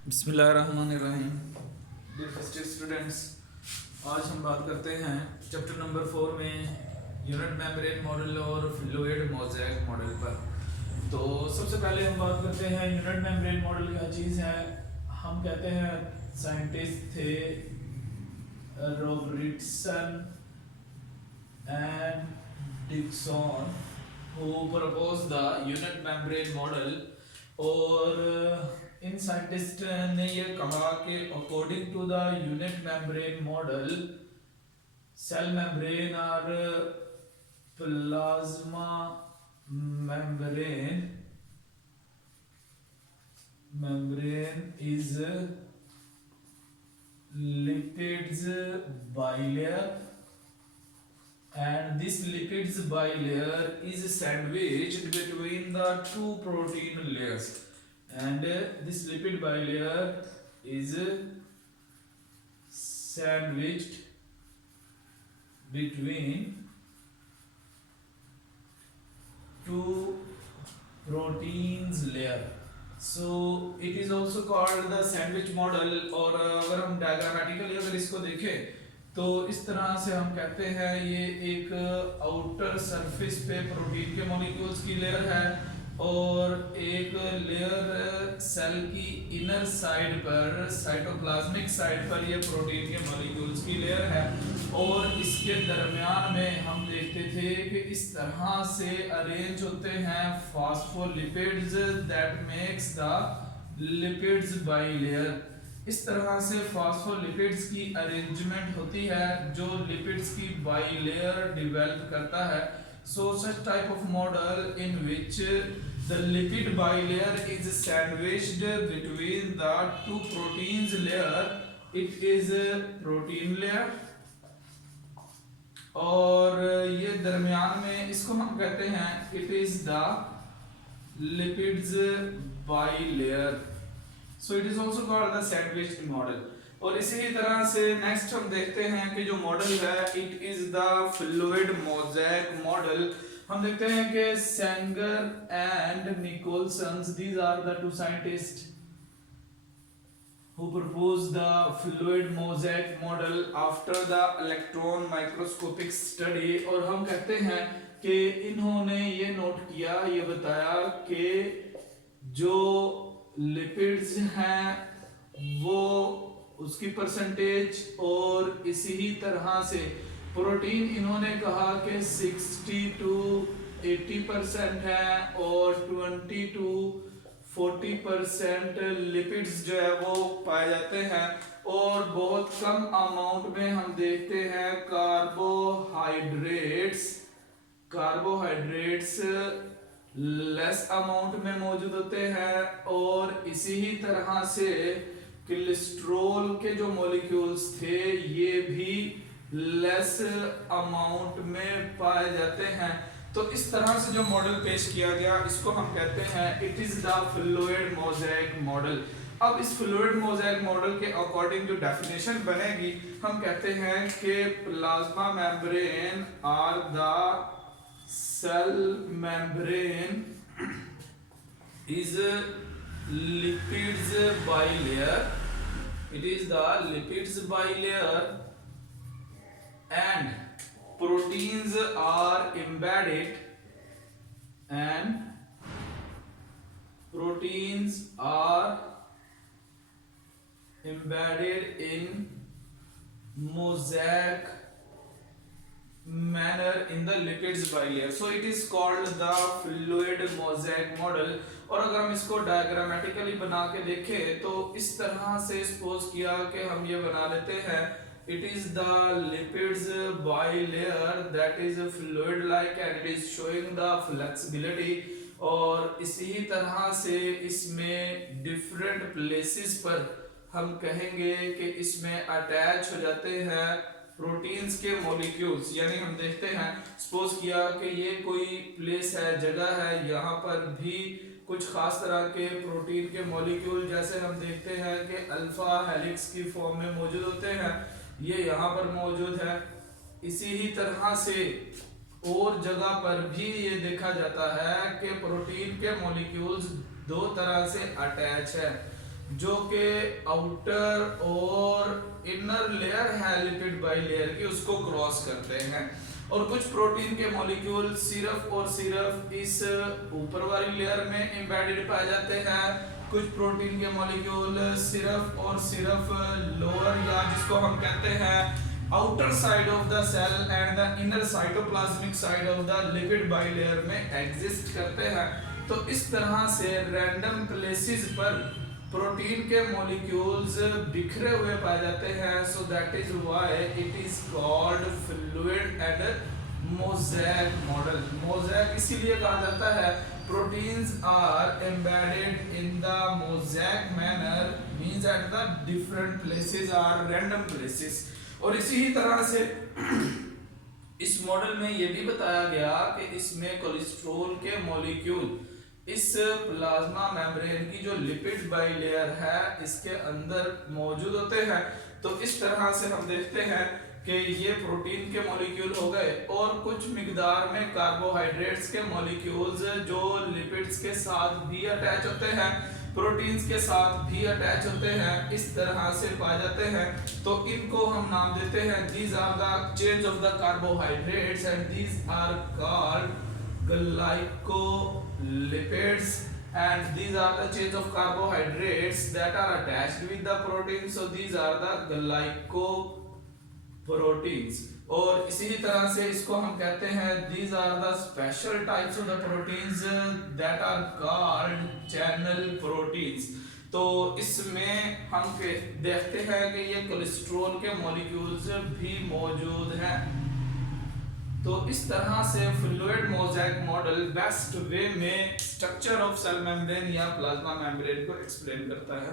बिस्मिल्लाहिर्रहमानिर्रहीम। Dear first year students, आज हम बात करते हैं चैप्टर नंबर 4 में यूनिट मेम्ब्रेन मॉडल और फ्लूइड मोज़ेक मॉडल पर। तो सबसे पहले हम बात करते हैं यूनिट मेम्ब्रेन मॉडल क्या चीज़ है। हम कहते हैं साइंटिस्ट थे Robertson and Dixon who proposed the unit membrane model। और इन साइंटिस्ट ने ये कहा कि according to the unit membrane model cell membrane और plasma membrane is lipids bilayer, and this lipids bilayer is sandwiched between the two protein layers, and this lipid bilayer is sandwiched between two proteins layer, so it is also called the sandwich model। और अगर हम diagrammatically अगर इसको देखें तो इस तरह से हम कहते हैं ये एक आउटर सरफेस पे प्रोटीन के मॉलिक्यूल्स की लेयर है और एक लेयर सेल की इनर साइड पर साइटोप्लाज्मिक साइड पर ये प्रोटीन के मॉलिक्यूल्स की लेयर है। और इसके दरमियान में हम देखते थे कि इस तरह से अरेंज होते हैं phospholipids that makes the lipids bilayer. इस तरह से फॉस्फोलिपिड्स की अरेंजमेंट होती है जो लिपिड्स की बाइलेयर डेवलप करता है। So such type of model in which the lipid bilayer is sandwiched between the two proteins layer, it is a protein layer। और ये दरमियान में इसको हम कहते हैं it is the lipids bilayer, so it is also called the sandwiched model। और इसी तरह से नेक्स्ट हम देखते हैं कि जो मॉडल है it is the fluid mosaic model. हम देखते हैं कि Singer and Nicolson, these are the two scientist who proposed the fluid mosaic model after the electron microscopic study। और हम कहते हैं कि इन्होंने ये नोट किया, ये बताया कि जो लिपिड्स हैं वो उसकी परसेंटेज और इसी ही तरह से प्रोटीन इन्होंने कहा कि 60 to 80% है और 20 to 40% लिपिड्स जो है वो पाए जाते हैं। और बहुत कम अमाउंट में हम देखते हैं कार्बोहाइड्रेट्स लेस अमाउंट में मौजूद होते हैं। और इसी ही तरह से कोलेस्ट्रॉल के जो मॉलिक्यूल्स थे ये भी लेस अमाउंट में पाए जाते हैं। तो इस तरह से जो मॉडल पेश किया गया इसको हम कहते हैं it is the fluid mosaic model. अब इस फ्लूइड मोज़ेक मॉडल के अकॉर्डिंग जो डेफिनेशन बनेगी हम कहते हैं कि plasma membrane are the cell membrane is lipids bilayer, it is the lipids bilayer, and proteins are embedded in mosaic manner in the lipids bilayer, so it is called the fluid mosaic model। और अगर हम इसको diagrammatically बना के देखें तो इस तरह से सपोज किया कि हम ये बना लेते हैं it is the lipids bilayer that is fluid like and it is showing the flexibility। और इसी तरह से इसमें डिफरेंट प्लेसेस पर हम कहेंगे कि इसमें अटैच हो जाते हैं प्रोटीन्स के मॉलिक्यूल्स। यानी हम देखते हैं सपोज किया कि ये कोई प्लेस है, जगह है, यहाँ पर भी कुछ खास तरह के प्रोटीन के मॉलिक्यूल जैसे हम देखते हैं कि अल्फा हेलिक्स की फॉर्म में मौजूद होते हैं, ये यहाँ पर मौजूद है। इसी ही तरह से और जगह पर भी ये देखा जाता है कि प्रोटीन के मॉलिक्यूल्स दो तरह से अटैच है। जो कि आउटर और इनर लेयर है लिपिड बाई लेयर की, उसको क्रॉस करते हैं। और कुछ प्रोटीन के मॉलिक्यूल सिर्फ और सिर्फ इस ऊपर वाली लेयर में एम्बेडेड पाए जाते हैं, कुछ प्रोटीन के मॉलिक्यूल सिर्फ और सिर्फ लोअर या जिसको हम कहते हैं outer side of the cell and the inner cytoplasmic side of the lipid bilayer में एग्जिस्ट करते हैं। तो इस तरह से रैंडम प्लेसेस पर प्रोटीन के मॉलिक्यूल्स बिखरे हुए पाए जाते हैं। So that is why it is called fluid and mosaic model. Mosaic इसीलिए कहा जाता है, proteins are embedded in the mosaic manner, means at the different places or random places। और इसी ही तरह से इस मॉडल में ये भी बताया गया कि इसमें कोलेस्ट्रॉल के मॉलिक्यूल इस प्लाज्मा मेम्ब्रेन की जो लिपिड बाइलेयर है इसके अंदर मौजूद होते हैं। तो इस तरह से हम देखते हैं कि ये प्रोटीन के मॉलिक्यूल हो गए और कुछ मिकदार में कार्बोहाइड्रेट्स के मॉलिक्यूल्स जो लिपिड्स के साथ भी अटैच होते हैं, प्रोटीन्स के साथ भी अटैच होते हैं, इस तरह से पाए जाते हैं। तो इनको हम नाम देते हैं, these are the change of the carbohydrates and these are called glycolipids, and these are the chains of carbohydrates that are attached with the protein, so these are the glycoproteins। और इसी तरह से इसको हम कहते हैं these are the special types of the proteins that are called channel proteins। तो इसमें हम देखते हैं कि ये कोलेस्ट्रॉल के मॉलिक्यूल्स भी मौजूद हैं। तो इस तरह से fluid mosaic model best way में स्ट्रक्चर ऑफ सेल मेम्ब्रेन या प्लाज्मा मेम्ब्रेन को एक्सप्लेन करता है।